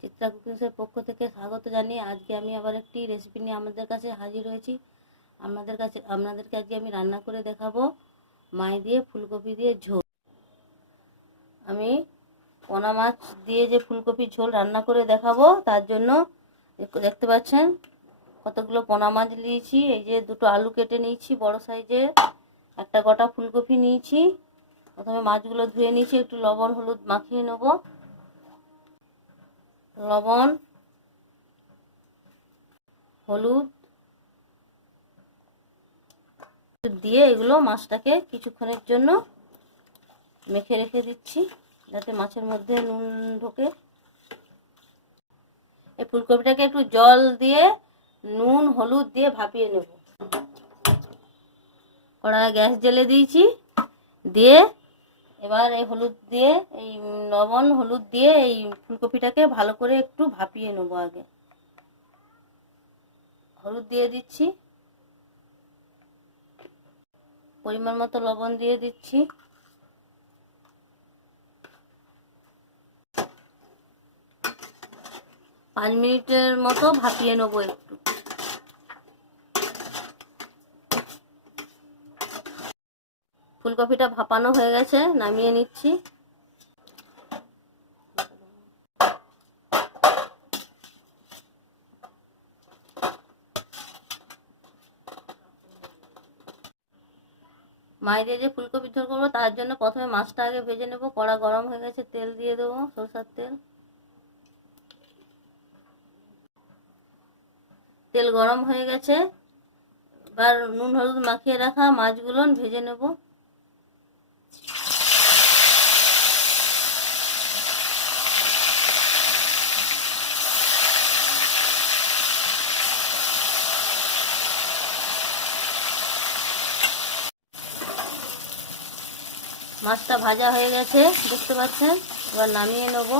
চিত্রা কুকিংসের পক্ষ থেকে স্বাগত জানিয়ে আজকে আমি আবার একটি রেসিপি নিয়ে আমাদের কাছে হাজির হয়েছি। আপনাদের কাছে, আপনাদেরকে আজকে আমি রান্না করে দেখাবো। মাই দিয়ে ফুলকপি দিয়ে ঝোল। আমি পোনা মাছ দিয়ে যে ফুলকপির ঝোল রান্না করে দেখাবো, তার জন্য দেখতে পাচ্ছেন কতগুলো পোনা মাছ নিয়েছি। এই যে দুটো আলু কেটে নিয়েছি বড় সাইজের একটা গোটা ফুলকপি নিয়েছি। প্রথমে মাছগুলো ধুয়ে নিয়েছি, একটু লবণ, হলুদ মাখিয়ে নেব। লবণ, হলুদ দিয়ে এগুলো মাছটাকে কিছুক্ষণের জন্য মেখে রেখে দিচ্ছি, যাতে মাছের মধ্যে নুন ঢোকে। এই ফুলকপিটাকে একটু জল দিয়ে, নুন, হলুদ দিয়ে ভাপিয়ে নেব। কড়া গ্যাস জ্বেলে দিয়েছি, দিয়ে এবার এই হলুদ দিয়ে, এই লবণ, হলুদ দিয়ে এই ফুলকপিটাকে ভালো করে একটু ভাপিয়ে নেব আগে। হলুদ দিয়ে দিচ্ছি। পরিমাণ মতো লবণ দিয়ে দিচ্ছি। পাঁচ মিনিটের মতো ভাপিয়ে নেব একটু। ফুলকপিটা ভাপানো হয়ে গেছে, নামিয়ে নিচ্ছি। মাই দিয়ে যে ফুলকপি ঝোল করব, তার জন্য প্রথমে মাছটা আগে ভেজে নেব। কড়া গরম হয়ে গেছে, তেল দিয়ে দেবো, সরষার তেল। তেল গরম হয়ে গেছে। এবার নুন, হলুদ মাখিয়ে রাখা মাছগুলো ভেজে নেব। মাছটা ভাজা হয়ে গেছে বুঝতে পারছেন এবার নামিয়ে নেব।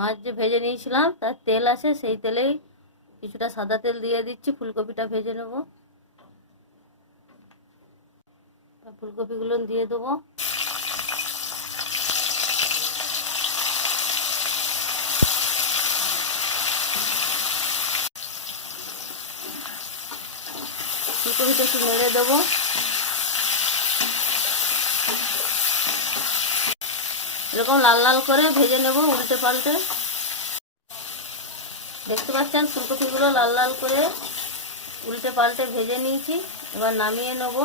মাছ যে ভেজে নিয়েছিলাম, তার তেল আছে, সেই তেলেই কিছুটা সাদা তেল দিয়ে দিচ্ছি, ফুলকপিটা ভেজে নেব। ফুলকপিগুলো দিয়ে দেবো। ফুলকপিটা একটু নেড়ে দেবো। এরকম লাল লাল করে ভেজে নেব উল্টে পাল্টে। দেখতে পাচ্ছেন ফুলকপিগুলো লাল লাল করে উল্টে পাল্টে ভেজে নিয়েছি, এবার নামিয়ে নেব।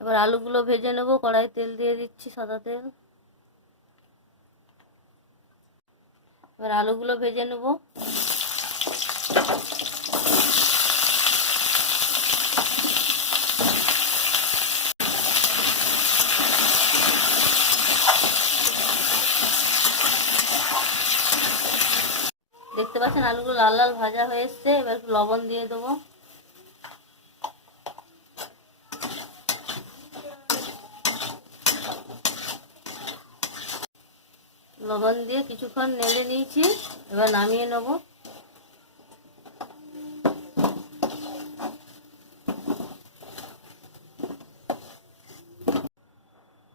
এবার আলুগুলো ভেজে নেব কড়াই তেল দিয়ে দিচ্ছি সাদা তেল। এবার আলুগুলো ভেজে নেব। পাচ্ছেন আলুগুলো লাল লাল ভাজা হয়ে এসছে, এবার একটু লবণ দিয়ে দেবো। লবণ দিয়ে কিছুক্ষণ নেড়ে নিয়েছি, এবার নামিয়ে নেব।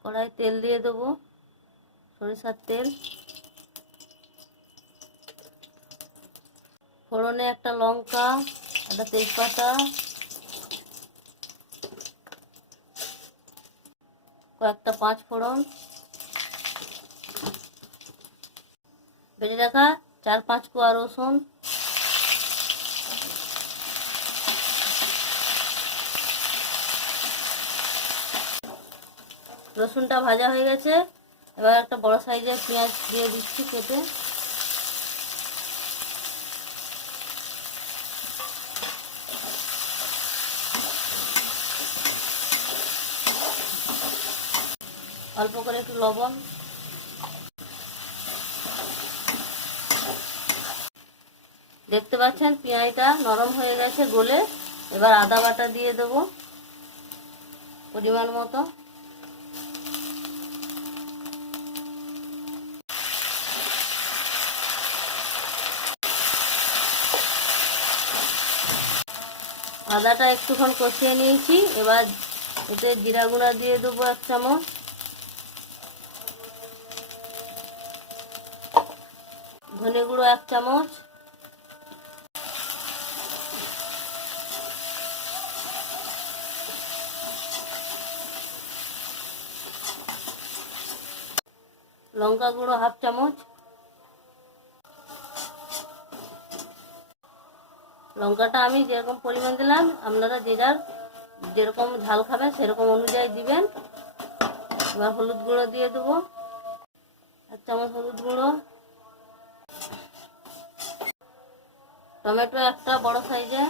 কড়াই তেল দিয়ে দেবো, সরিষার তেল। ফোড়নে একটা লঙ্কা, একটা তেজপাতা, কয়েকটা পাঁচ ফোড়ন। ভেজে রাখা চার পাঁচ কোয়া রসুন। রসুনটা ভাজা হয়ে গেছে। এবার একটা বড় সাইজের পেঁয়াজ দিয়ে দিচ্ছি কেটে। অল্প করে একটু লবণ। দেখতে পাচ্ছেন, পেঁয়াজটা নরম হয়ে গেছে গলে। এবার আদা বাটা দিয়ে দেব পরিমাণ মতো। আদাটা একটুক্ষণ কষিয়ে নিয়েছি। এবার এতে জিরা গুঁড়া দিয়ে দেবো এক চামচ। ধনে গুঁড়ো এক চামচ। লঙ্কা গুঁড়ো হাফ চামচ। লঙ্কাটা আমি যেরকম পরিমাণ দিলাম, আপনারা যে যার যেরকম ঝাল খাবেন সেরকম অনুযায়ী দিবেন। এবার হলুদ গুঁড়ো দিয়ে দেবো। এক চামচ হলুদ গুঁড়ো। টমেটো একটা, বড় সাইজে।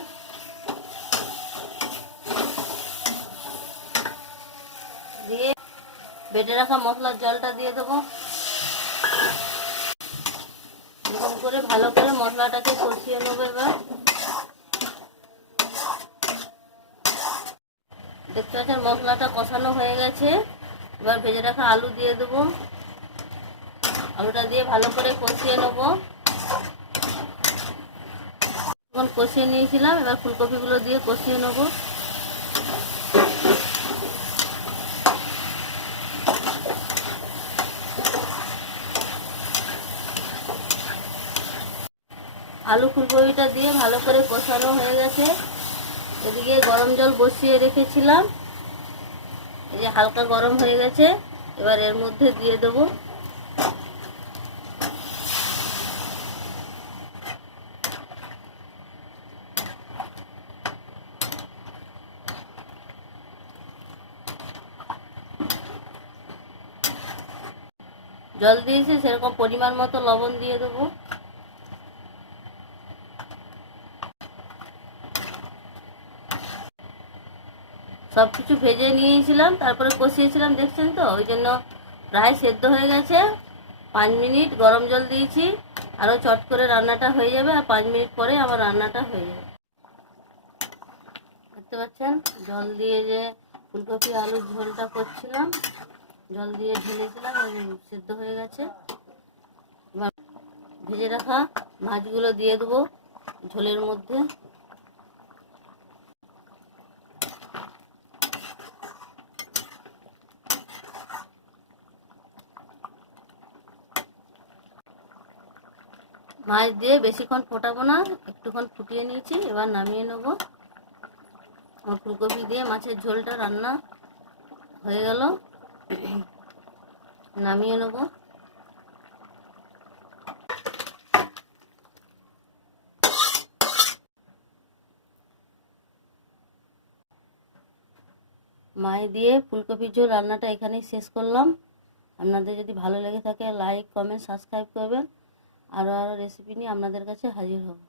দিয়ে বেটে রাখা মশলার জলটা দিয়ে দেবো। এরকম করে ভালো করে মশলাটাকে কষিয়ে নেব এবার। দেখতে পাচ্ছেন মশলাটা কষানো হয়ে গেছে। এবার ভেজে রাখা আলু দিয়ে দেবো। আলুটা দিয়ে ভালো করে কষিয়ে নেব। এখন কষিয়ে নিয়েছিলাম, এবার ফুলকপিগুলো দিয়ে কষিয়ে নেব। আলু ফুলকপিটা দিয়ে ভালো করে কষানো হয়ে গেছে। এদিকে গরম জল বসিয়ে রেখেছিলাম। এই যে হালকা গরম হয়ে গেছে, এবার এর মধ্যে দিয়ে দেবো। জল দিয়েছি, সেরকম পরিমাণ মতো লবণ দিয়ে দেবো। সব কিছু ভেজে নিয়েছিলাম, তারপরে কষিয়েছিলাম, দেখছেন তো? ওই জন্য প্রায় সেদ্ধ হয়ে গেছে। পাঁচ মিনিট গরম জল দিয়েছি আরও চট করে রান্নাটা হয়ে যাবে, আর পাঁচ মিনিট পরে আমার রান্নাটা হয়ে যাবে। দেখতে পাচ্ছেন? জল দিয়ে যে ফুলকপি আলুর ঝোলটা করছিলাম। জল দিয়ে ঢেলেছিলাম সেদ্ধ হয়ে গেছে। ভেজে রাখা মাছগুলো দিয়ে দেবো ঝোলের মধ্যে। মাছ দিয়ে বেশিক্ষণ ফোটাবো না, একটুক্ষণ ফুটিয়ে নিয়েছি, এবার নামিয়ে নেব। আমার ফুলকপি দিয়ে মাছের ঝোলটা রান্না হয়ে গেল। নামিয়ে নেব। মায়ে দিয়ে ফুলকপির ঝোল রান্নাটা এখানেই শেষ করলাম। আপনাদের যদি ভালো লেগে থাকে লাইক কমেন্ট সাবস্ক্রাইব করবেন। আরও আরও রেসিপি নিয়ে আপনাদের কাছে হাজির হব।